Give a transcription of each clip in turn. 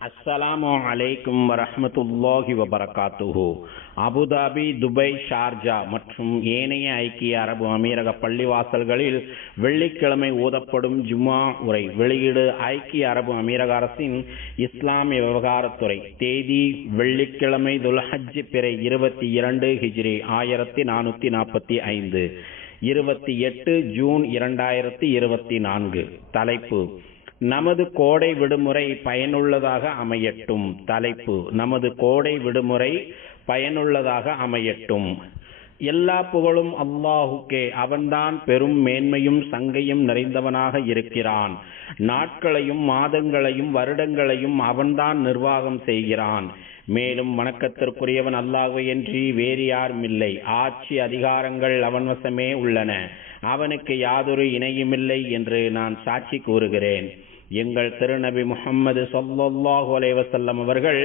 அஸ்ஸலாமு அலைக்கும் வரஹ்மத்துல்லாஹி வபரகாத்துஹு. அபுதாபி, துபை, ஷார்ஜா மற்றும் ஏனைய ஐக்கிய அரபு அமீரக பள்ளிவாசல்களில் வெள்ளிக்கிழமை ஓதப்படும் ஜும்ஆ உரை. வெளியீடு ஐக்கிய அரபு அமீரக அரசின் இஸ்லாமிய விவகாரத்துறை. தேதி வெள்ளிக்கிழமை துல்ஹஜ் பிறை 22 ஹிஜ்ரி 1445, 28 ஜூன் 2024. தலைப்பு: நமது கோடை விடுமுறை பயனுள்ளதாக அமையட்டும். தலைப்பு: நமது கோடை விடுமுறை பயனுள்ளதாக அமையட்டும். எல்லா புகழும் அல்லாஹுக்கே. அவன்தான் பெரும் மேன்மையும் சங்கையும் நிறைந்தவனாக இருக்கிறான். நாட்களையும் மாதங்களையும் வருடங்களையும் அவன்தான் நிர்வாகம் செய்கிறான். மேலும் வணக்கத்திற்குரியவன் அல்லாஹ்வையன்றி வேறு யாரும் இல்லை. ஆட்சி அதிகாரங்கள் அவன் வசமே உள்ளன. அவனுக்கு யாதொரு இணையுமில்லை என்று நான் சாட்சி கூறுகிறேன். எங்கள் திருநபி முஹம்மது ஸல்லல்லாஹு அலைஹி வஸல்லம் அவர்கள்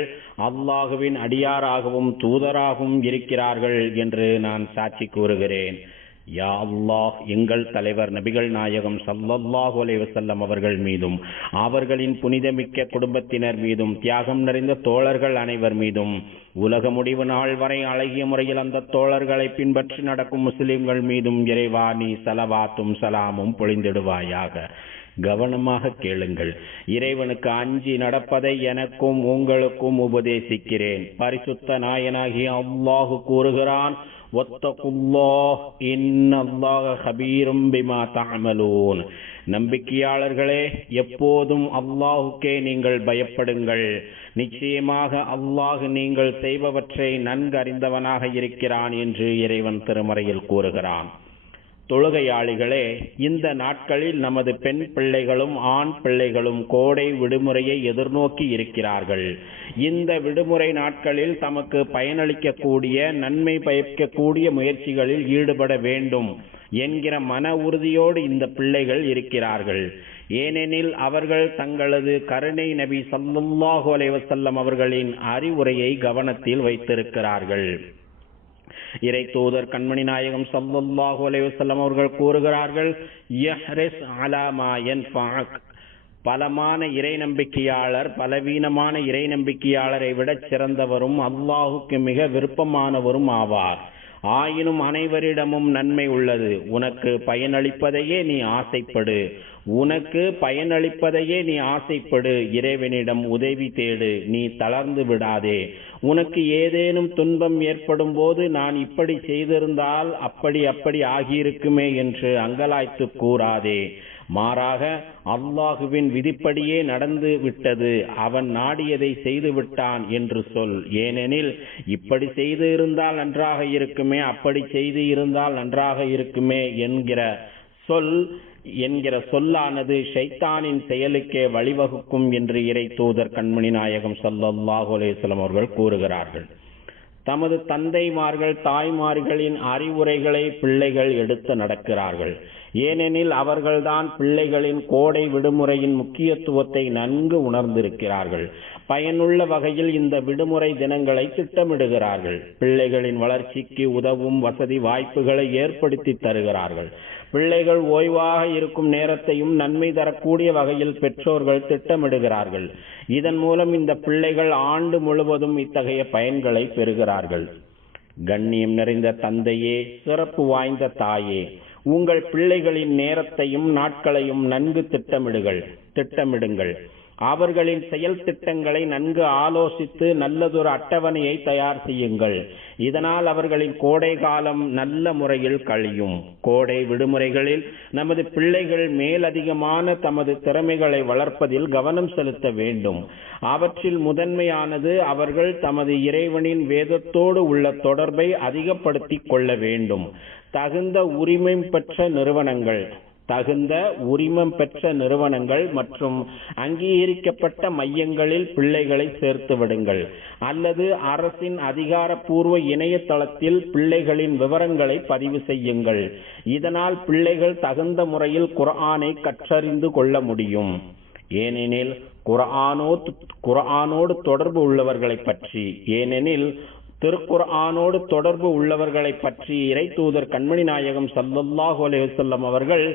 அல்லாஹுவின் அடியாராகவும் தூதராகவும் இருக்கிறார்கள் என்று நான் சாட்சி கூறுகிறேன். யா அல்லாஹ், எங்கள் தலைவர் நபிகள் நாயகம் ஸல்லல்லாஹு அலைஹி வஸல்லம் அவர்கள் மீதும் அவர்களின் புனிதமிக்க குடும்பத்தினர் மீதும் தியாகம் நிறைந்த தோழர்கள் அனைவர் மீதும் உலக முடிவு நாள் வரை அழகிய முறையில் அந்த தோழர்களை பின்பற்றி நடக்கும் முஸ்லிம்கள் மீதும் இறைவா நீ ஸலவாத்தும் சலாமும் பொழிந்திடுவாயாக. கவனமாக கேளுங்கள். இறைவனுக்கு அஞ்சி நடப்பதை எனக்கும் உங்களுக்கும் உபதேசிக்கிறேன். பரிசுத்த நாயனாகிய அல்லாஹ் கூறுகிறான், வத்தகுல்லாஹ் இன்னல்லாஹ கபீரும் பிமா தஅமலூன். நம்பிக்கையாளர்களே, எப்போதும் அல்லாஹுக்கே நீங்கள் பயப்படுங்கள். நிச்சயமாக அல்லாஹ் நீங்கள் செய்பவற்றை நன்கு அறிந்தவனாக இருக்கிறான் என்று இறைவன் திருமறையில் கூறுகிறான். தொழுகையாளிகளே, இந்த நாட்களில் நமது பெண் பிள்ளைகளும் ஆண் பிள்ளைகளும் கோடை விடுமுறையை எதிர்நோக்கி இருக்கிறார்கள். இந்த விடுமுறை நாட்களில் தமக்கு பயனளிக்கக்கூடிய நன்மை பயக்கக்கூடிய முயற்சிகளில் ஈடுபட வேண்டும் என்கிற மன உறுதியோடு இந்த பிள்ளைகள் இருக்கிறார்கள். ஏனெனில் அவர்கள் தங்களது கருணை நபி ஸல்லல்லாஹு அலைஹி வஸல்லம் அவர்களின் அறிவுரையை கவனத்தில் வைத்திருக்கிறார்கள். இறை தூதர் கண்மணி நாயகம் ஸல்லல்லாஹு அலைஹி வஸல்லம் அவர்கள் கூறுகிறார்கள், யஹ்ரிஸ் அலா மா யன்ஃபஅக். பலமான இறை நம்பிக்கையாளர் பலவீனமான இறை நம்பிக்கையாளரை விட சிறந்தவரும் அல்லாஹுக்கு மிக விருப்பமானவரும் ஆவார். ஆயினும் அனைவரிடமும் நன்மை உள்ளது. உனக்கு பயனளிப்பதையே நீ ஆசைப்படு. இறைவனிடம் உதவி தேடு. நீ தளர்ந்து விடாதே. உனக்கு ஏதேனும் துன்பம் ஏற்படும் போது நான் இப்படி செய்திருந்தால் அப்படி ஆகியிருக்குமே என்று அங்கலாய்த்து கூறாதே. மாறாக அல்லாஹுவின் விதிப்படியே நடந்து விட்டது, அவன் நாடியதை செய்து விட்டான் என்று சொல். ஏனெனில் இப்படி செய்து இருந்தால் நன்றாக இருக்குமே, அப்படி செய்து இருந்தால் நன்றாக இருக்குமே என்கிற சொல்லானது ஷைத்தானின் செயலுக்கே வழிவகுக்கும் என்று இறை தூதர் கண்மணி நாயகம் ஸல்லல்லாஹு அலைஹி வஸல்லம் அவர்கள் கூறுகிறார்கள். தமது தந்தைமார்கள் தாய்மார்களின் அறிவுரைகளை பிள்ளைகள் எடுத்து நடக்கிறார்கள். ஏனெனில் அவர்கள்தான் பிள்ளைகளின் கோடை விடுமுறையின் முக்கியத்துவத்தை நன்கு உணர்ந்திருக்கிறார்கள். பயனுள்ள வகையில் இந்த விடுமுறை தினங்களை திட்டமிடுகிறார்கள். பிள்ளைகளின் வளர்ச்சிக்கு உதவும் வசதி வாய்ப்புகளை ஏற்படுத்தி தருகிறார்கள். பிள்ளைகள் ஓய்வாக இருக்கும் நேரத்தையும் நன்மை தரக்கூடிய வகையில் பெற்றோர்கள் திட்டமிடுகிறார்கள். இதன் மூலம் இந்த பிள்ளைகள் ஆண்டு முழுவதும் இத்தகைய பயன்களை பெறுகிறார்கள். கண்ணியம் நிறைந்த தந்தையே, சிறப்பு வாய்ந்த தாயே, உங்கள் பிள்ளைகளின் நேரத்தையும் நாட்களையும் நன்கு திட்டமிடுங்கள். அவர்களின் செயல் திட்டங்களை நன்கு ஆலோசித்து நல்லதொரு அட்டவணையை தயார் செய்யுங்கள். இதனால் அவர்களின் கோடை காலம் நல்ல முறையில் கழியும். கோடை விடுமுறைகளில் நமது பிள்ளைகள் மேலதிகமான தமது திறமைகளை வளர்ப்பதில் கவனம் செலுத்த வேண்டும். அவற்றில் முதன்மையானது அவர்கள் தமது இறைவனின் வேதத்தோடு உள்ள தொடர்பை அதிகப்படுத்திக் கொள்ள வேண்டும். தகுந்த உரிமம் பெற்ற நிறுவனங்கள் மற்றும் அங்கீகரிக்கப்பட்ட மையங்களில் பிள்ளைகளை சேர்த்து விடுங்கள். அல்லது அரசின் அதிகாரப்பூர்வ இணையதளத்தில் பிள்ளைகளின் விவரங்களை பதிவு செய்யுங்கள். இதனால் பிள்ளைகள் தகுந்த முறையில் குர்ஆனை கற்றறிந்து கொள்ள முடியும். ஏனெனில் குர்ஆனோடு தொடர்பு உள்ளவர்களை பற்றி இறை தூதர் கண்மணி நாயகம் ஸல்லல்லாஹு அலைஹி வஸல்லம் அவர்கள்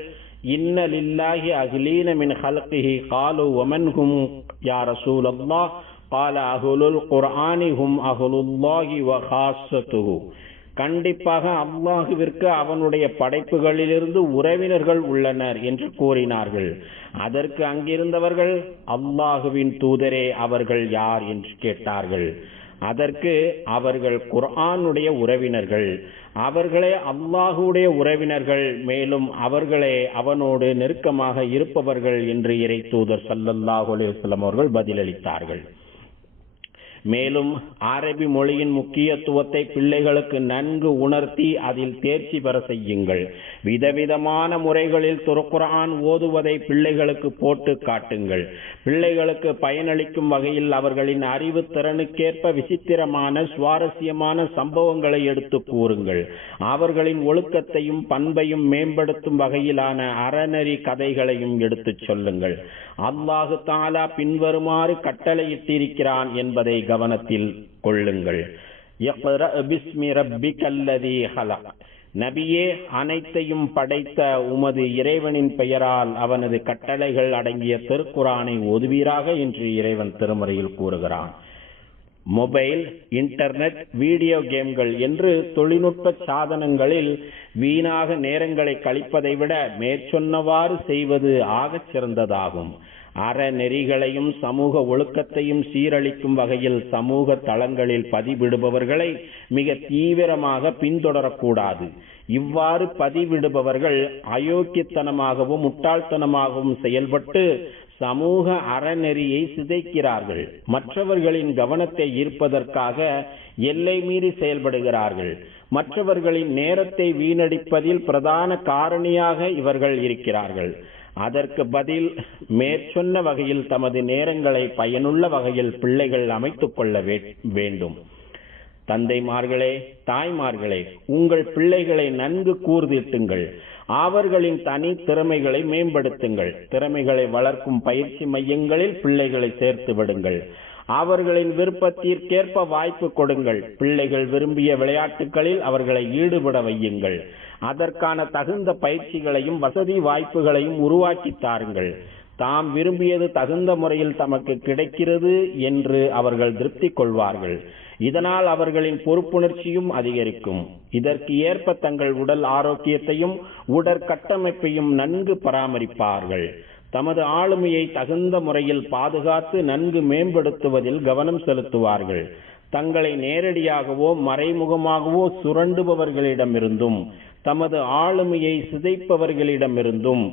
இன்ன லில்லாஹி அஹ்லீன மின் ஹல்கிஹி காலு வமன் ஹும் யா ரசூலல்லாஹ் கால அஹ்லுல் குர்ஆனி ஹும் அஹ்லுல்லாஹி வ ஹாஸத்துஹு. கண்டிப்பாக அல்லாஹுவிற்கு அவனுடைய படைப்புகளிலிருந்து உறவினர்கள் உள்ளனர் என்று கூறினார்கள். அதற்கு அங்கிருந்தவர்கள், அல்லாஹுவின் தூதரே, அவர்கள் யார் என்று கேட்டார்கள். அதற்கு அவர்கள் குர்ஆனுடைய உறவினர்கள், அவர்களே அல்லாஹுடைய உறவினர்கள், மேலும் அவர்களே அவனோடு நெருக்கமாக இருப்பவர்கள் என்று இறை தூதர் ஸல்லல்லாஹு அலைஹி வஸல்லம் அவர்கள் பதிலளித்தார்கள். மேலும் அரபி மொழியின் முக்கியத்துவத்தை பிள்ளைகளுக்கு நன்கு உணர்த்தி அதில் தேர்ச்சி பெற செய்யுங்கள். விதவிதமான முறைகளில் திருக்குர்ஆன் ஓதுவதை பிள்ளைகளுக்கு போட்டு காட்டுங்கள். பிள்ளைகளுக்கு பயனளிக்கும் வகையில் அவர்களின் அறிவு திறனுக்கேற்ப விசித்திரமான சுவாரஸ்யமான சம்பவங்களை எடுத்து கூறுங்கள். அவர்களின் ஒழுக்கத்தையும் பண்பையும் மேம்படுத்தும் வகையிலான அறநெறி கதைகளையும் எடுத்துச் சொல்லுங்கள். அல்லாஹு தஆலா பின்வருமாறு கட்டளையிட்டிருக்கிறான் என்பதை கவனத்தில் கொள்ளுங்கள். இக்ரா பிஸ்மி ரப்பிக்கல்லதீ ஹலக். நபியே, அனைத்தையும் படைத்த உமது இறைவனின் பெயரால் அவனது கட்டளைகள் அடங்கிய திருக்குர்ஆனை ஓதுவீராக என்று இறைவன் திருமறையில் கூறுகிறான். மொபைல், இன்டர்நெட், வீடியோ கேம்கள் என்று தொழில்நுட்ப சாதனங்களில் வீணாக நேரங்களை கழிப்பதை விட மேற்சொன்னவாறு செய்வது ஆகச் சிறந்ததாகும். அறநெறிகளையும் சமூக ஒழுக்கத்தையும் சீரழிக்கும் வகையில் சமூக தளங்களில் பதிவிடுபவர்களை மிக தீவிரமாக பின்தொடரக்கூடாது. இவ்வாறு பதிவிடுபவர்கள் அயோக்கியத்தனமாகவும் முட்டாள்தனமாகவும் செயல்பட்டு சமூக அறநெறியை சிதைக்கிறார்கள். மற்றவர்களின் கவனத்தை ஈர்ப்பதற்காக எல்லை மீறி செயல்படுகிறார்கள். மற்றவர்களின் நேரத்தை வீணடிப்பதில் பிரதான காரணியாக இவர்கள் இருக்கிறார்கள். அதற்கு பதில் மேற்சொன்ன வகையில் தமது நேரங்களை பயனுள்ள வகையில் பிள்ளைகள் அமைத்துக் கொள்ள வேண்டும். தந்தைமார்களே, தாய்மார்களே, உங்கள் பிள்ளைகளை நன்கு கூர்தீட்டுங்கள். அவர்களின் தனி திறமைகளை மேம்படுத்துங்கள். திறமைகளை வளர்க்கும் பயிற்சி மையங்களில் பிள்ளைகளை சேர்த்து விடுங்கள். அவர்களின் விருப்பத்திற்கேற்ப வாய்ப்பு கொடுங்கள். பிள்ளைகள் விரும்பிய விளையாட்டுகளில் அவர்களை ஈடுபட வையுங்கள். அதற்கான தகுந்த பயிற்சிகளையும் வசதி வாய்ப்புகளையும் உருவாக்கி தாருங்கள். தாம் விரும்பியது தகுந்த முறையில் தமக்கு கிடைக்கிறது என்று அவர்கள் திருப்தி கொள்வார்கள். இதனால் அவர்களின் பொறுப்புணர்ச்சியும் அதிகரிக்கும். இதற்கு ஏற்ப தங்கள் உடல் ஆரோக்கியத்தையும் உடற்கட்டமைப்பையும் நன்கு பராமரிப்பார்கள். தமது ஆளுமையை தகுந்த முறையில் பாதுகாத்து நன்கு மேம்படுத்துவதில் கவனம் செலுத்துவார்கள். தங்களை நேரடியாகவோ மறைமுகமாகவோ சுரண்டுபவர்களிடமிருந்தும் தமது ஆளுமையை சிதைப்பவர்களிடமிருந்தும்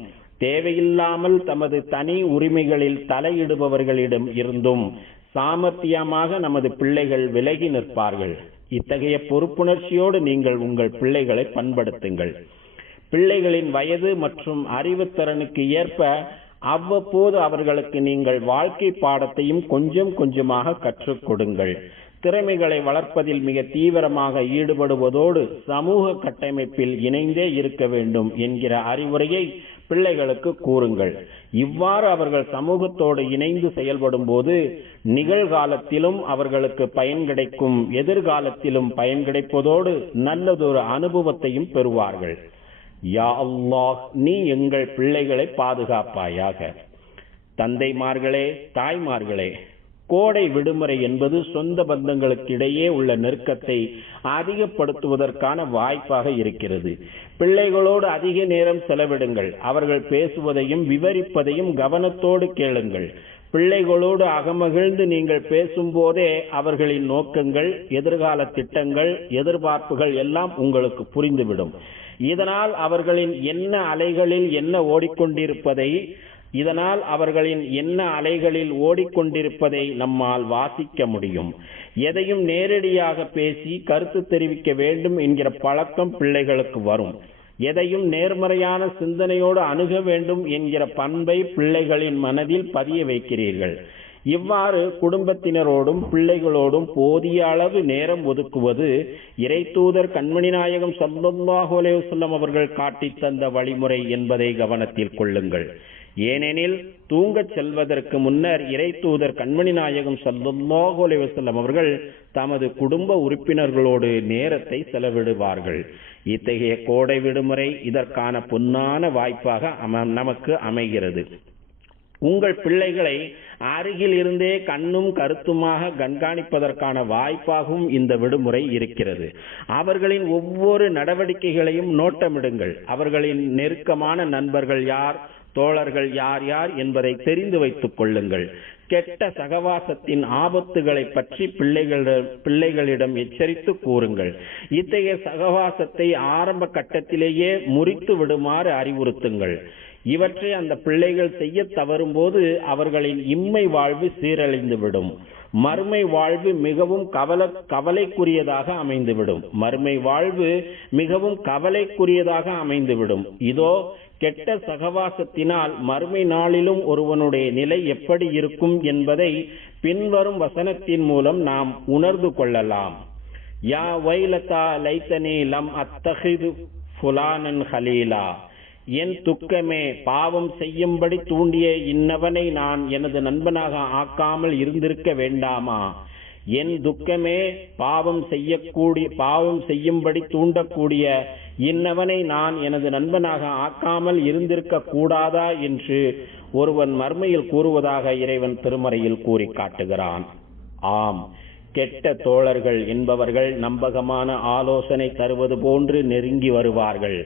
தேவையில்லாமல் தமது தனி உரிமைகளில் தலையிடுபவர்களிடம் இருந்தும் சாமர்த்தியமாக நமது பிள்ளைகள் விலகி நிற்பார்கள். இத்தகைய பொறுப்புணர்ச்சியோடு நீங்கள் உங்கள் பிள்ளைகளை பண்படுத்துங்கள். பிள்ளைகளின் வயது மற்றும் அறிவுத்திறனுக்கு ஏற்ப அவ்வப்போது அவர்களுக்கு நீங்கள் வாழ்க்கை பாடத்தையும் கொஞ்சம் கொஞ்சமாக கற்றுக் கொடுங்கள். திறமைகளை வளர்ப்பதில் மிக தீவிரமாக ஈடுபடுவதோடு சமூக கட்டமைப்பில் இணைந்தே இருக்க வேண்டும் என்கிற அறிவுரையை பிள்ளைகளுக்கு கூறுங்கள். இவ்வாறு அவர்கள் சமூகத்தோடு இணைந்து செயல்படும் போது நிகழ்காலத்திலும் அவர்களுக்கு பயன் கிடைக்கும், எதிர்காலத்திலும் பயன் கிடைப்பதோடு நல்லதொரு அனுபவத்தையும் பெறுவார்கள். யா அல்லாஹ், நீ எங்கள் பிள்ளைகளை பாதுகாப்பாயாக. தந்தைமார்களே, தாய்மார்களே, கோடை விடுமுறை என்பது சொந்த பந்தங்களுக்கு இடையே உள்ள நெருக்கத்தை அதிகப்படுத்துவதற்கான வாய்ப்பாக இருக்கிறது. பிள்ளைகளோடு அதிக நேரம் செலவிடுங்கள். அவர்கள் பேசுவதையும் விவரிப்பதையும் கவனத்தோடு கேளுங்கள். பிள்ளைகளோடு அகமகிழ்ந்து நீங்கள் பேசும்போதே அவர்களின் நோக்கங்கள், எதிர்கால திட்டங்கள், எதிர்பார்ப்புகள் எல்லாம் உங்களுக்கு புரிந்துவிடும். இதனால் அவர்களின் என்ன அலைகளில் ஓடிக்கொண்டிருப்பதை நம்மால் வாசிக்க முடியும். எதையும் நேரடியாக பேசி கருத்து தெரிவிக்க வேண்டும் என்கிற பழக்கம் பிள்ளைகளுக்கு வரும். எதையும் நேர்மறையான சிந்தனையோடு அணுக வேண்டும் என்கிற பண்பை பிள்ளைகளின் மனதில் பதிய வைக்கிறீர்கள். இவ்வாறு குடும்பத்தினரோடும் பிள்ளைகளோடும் போதிய அளவு நேரம் ஒதுக்குவது இறைத்தூதர் கண்மணி நாயகம் ஸல்லல்லாஹு அலைஹி வஸல்லம் அவர்கள் காட்டித் தந்த வழிமுறை என்பதை கவனத்தில் கொள்ளுங்கள். ஏனெனில் தூங்கச் செல்வதற்கு முன்னர் இறை தூதர் கண்மணி நாயகம் ஸல்லல்லாஹு அலைஹி வஸல்லம் அவர்கள் தமது குடும்ப உறுப்பினர்களோடு நேரத்தை செலவிடுவார்கள். இத்தகைய கோடை விடுமுறை இதற்கான பொன்னான வாய்ப்பாக நமக்கு அமைகிறது. உங்கள் பிள்ளைகளை அருகில் இருந்தே கண்ணும் கருத்துமாக கண்காணிப்பதற்கான வாய்ப்பாகவும் இந்த விடுமுறை இருக்கிறது. அவர்களின் ஒவ்வொரு நடவடிக்கைகளையும் நோட்டமிடுங்கள். அவர்களின் நெருக்கமான நண்பர்கள் யார், தோழர்கள் யார் யார் என்பதை தெரிந்து வைத்துக் கொள்ளுங்கள். கெட்ட சகவாசத்தின் ஆபத்துகளை பற்றி பிள்ளைகளிடம் எச்சரித்து கூறுங்கள். இத்தகைய சகவாசத்தை ஆரம்ப கட்டத்திலேயே முறித்து விடுமாறு அறிவுறுத்துங்கள். இவற்றை அந்த பிள்ளைகள் செய்ய தவறும்போது அவர்களின் இம்மை வாழ்வு சீரழிந்துவிடும். மறுமை வாழ்வு மிகவும் கவலைக்குரியதாக அமைந்துவிடும். இதோ கெட்ட சகவாசத்தினால் மறுமை நாளிலும் ஒருவனுடைய நிலை எப்படி இருக்கும் என்பதை பின்வரும் வசனத்தின் மூலம் நாம் உணர்ந்து கொள்ளலாம். யா வைலதா லைத்தனி லம் அத்தஹிது ஃபுலானன் ஹலீலா. என் துக்கமே, பாவம் செய்யும்படி தூண்டிய இன்னவனை நான் எனது நண்பனாக ஆக்காமல் இருந்திருக்க வேண்டாமா? என் துக்கமே, பாவம் செய்யும்படி தூண்டக்கூடிய இன்னவனை நான் எனது நண்பனாக ஆக்காமல் இருந்திருக்க கூடாதா என்று ஒருவன் மறுமையில் கூறுவதாக இறைவன் திருமறையில் கூறி காட்டுகிறான். ஆம், கெட்ட தோழர்கள் என்பவர்கள் நம்பகமான ஆலோசனை தருவது போன்று நெருங்கி வருவார்கள்.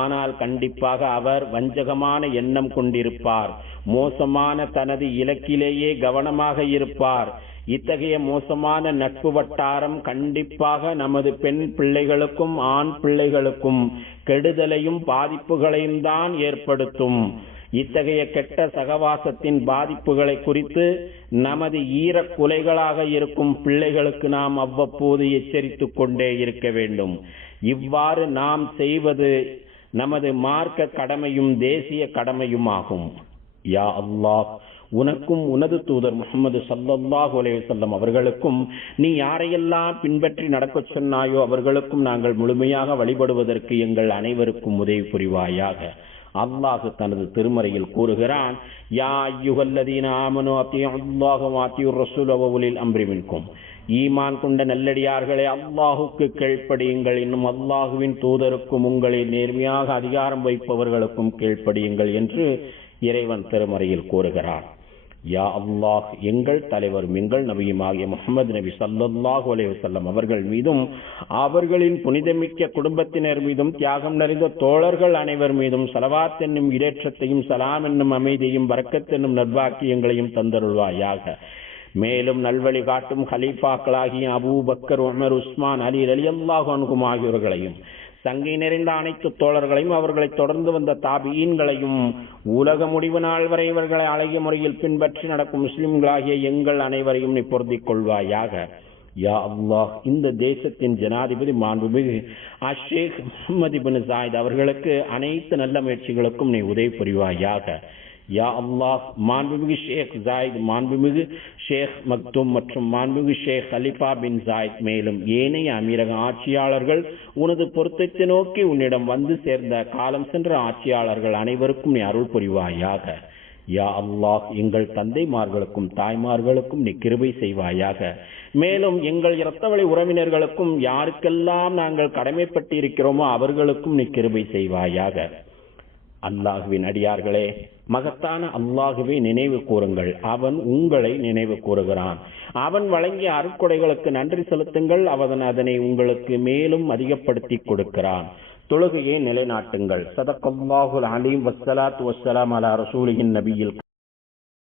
ஆனால் கண்டிப்பாக அவர் வஞ்சகமான எண்ணம் கொண்டிருப்பார். மோசமான தனது இலக்கிலேயே கவனமாக இருப்பார். இத்தகைய மோசமான நட்பு வட்டாரம் கண்டிப்பாக நமது பெண் பிள்ளைகளுக்கும் ஆண் பிள்ளைகளுக்கும் கெடுதலையும் பாதிப்புகளையும் தான் ஏற்படுத்தும். இத்தகைய கெட்ட சகவாசத்தின் பாதிப்புகளை குறித்து நமது ஈரக்குலைகளாக இருக்கும் பிள்ளைகளுக்கு நாம் அவ்வப்போது எச்சரித்துக் கொண்டே இருக்க வேண்டும். இவ்வாறு நாம் செய்வது நமது மார்க்க கடமையும் தேசிய கடமையுமாகும். யா அல்லாஹ், உனக்கும் உனது தூதர் முஹம்மது ஸல்லல்லாஹு அலைஹி வஸல்லம் அவர்களுக்கும் நீ யாரையெல்லாம் பின்பற்றி நடக்கச் சொன்னாயோ அவர்களுக்கும் நாங்கள் முழுமையாக வழிபடுவதற்கு எங்கள் அனைவருக்கும் உதவி புரிவாயாக. அல்லாஹ் தனது திருமறையில் கூறுகிறான், யா அய்யுஹல்லதீன ஆமனூ அத்தீஉல்லாஹ வ அத்தீஉர் ரசூல வ உலில் அம்ரி மின்கும். ஈமான் கொண்ட நல்லடியார்களே, அல்லாஹுக்கு கீழ்ப்படியுங்கள், இன்னும் அல்லாஹுவின் தூதருக்கும் உங்களில் நேர்மையாக அதிகாரம் வைப்பவர்களுக்கும் கீழ்ப்படியுங்கள் என்று இறைவன் திருமறையில் கூறுகிறார். யா அல்லாஹ், எங்கள் தலைவரும் எங்கள் நபியுமாகிய முஹம்மது நபி ஸல்லல்லாஹு அலைஹி வஸல்லம் அவர்கள் மீதும் அவர்களின் புனிதமிக்க குடும்பத்தினர் மீதும் தியாகம் நிறைந்த தோழர்கள் அனைவர் மீதும் ஸலவாத் என்னும் இடேற்றத்தையும் சலாம் என்னும் அமைதியையும் பரக்கத் என்னும் நற்பாக்கியங்களையும் தந்தருள்வாயாக. மேலும் நல்வழி காட்டும் ஹலீஃபாக்களாகிய அபூபக்கர், உமர், உஸ்மான், அலி ரலியல்லாஹு அன்ஹும் ஆகியோர்களையும் சங்கை நிறைந்த அனைத்து தோழர்களையும் அவர்களை தொடர்ந்து வந்த தாபிஈன்களையும் உலக முடிவு நாள் வரை இவர்களை அழகிய முறையில் பின்பற்றி நடக்கும் முஸ்லிம்களாகிய எங்கள் அனைவரையும் நீ பொருந்திக் கொள்வாயாக. யா அல்லாஹ், இந்த தேசத்தின் ஜனாதிபதி மாண்புமிகு ஷேக் முஹம்மது இப்னு ஜாயித் அவர்களுக்கு அனைத்து நல்ல முயற்சிகளுக்கும் நீ உதவி புரிவாயாக. யா அல்லாஹ், மாண்புமிகு ஷேக் ஜாயித், மாண்புமிகு ஷேக் மக்தும் மற்றும் மாண்புமிகு ஷேக் கலிஃபா பின் ஜாயித் மேலும் ஏனைய அமீரக ஆட்சியாளர்கள் உனது பொருத்தத்தை நோக்கி உன்னிடம் வந்து சேர்ந்த காலம் சென்ற ஆட்சியாளர்கள் அனைவருக்கும் நீ அருள் புரிவாயாக. யா அல்லாஹ், எங்கள் தந்தைமார்களுக்கும் தாய்மார்களுக்கும் நீ கிருபை செய்வாயாக. மேலும் எங்கள் இரத்தவழி உறவினர்களுக்கும் யாருக்கெல்லாம் நாங்கள் கடமைப்பட்டு இருக்கிறோமோ அவர்களுக்கும் நீ கிருபை செய்வாயாக. அல்லாஹுவின் அடியார்களே, மகத்தான அல்லாஹுவை நினைவு கூறுங்கள். அவன் உங்களை நினைவு கூறுகிறான். அவன் வழங்கிய அருட்கொடைகளுக்கு நன்றி செலுத்துங்கள். அவன் அதனை உங்களுக்கு மேலும் அதிகப்படுத்தி கொடுக்கிறான். தொழுகையை நிலைநாட்டுங்கள். ஸதக்கல்லாஹுல் அலீம். வஸ்ஸலாத்து வஸ்ஸலாம் அலா ரசூலின் நபியில்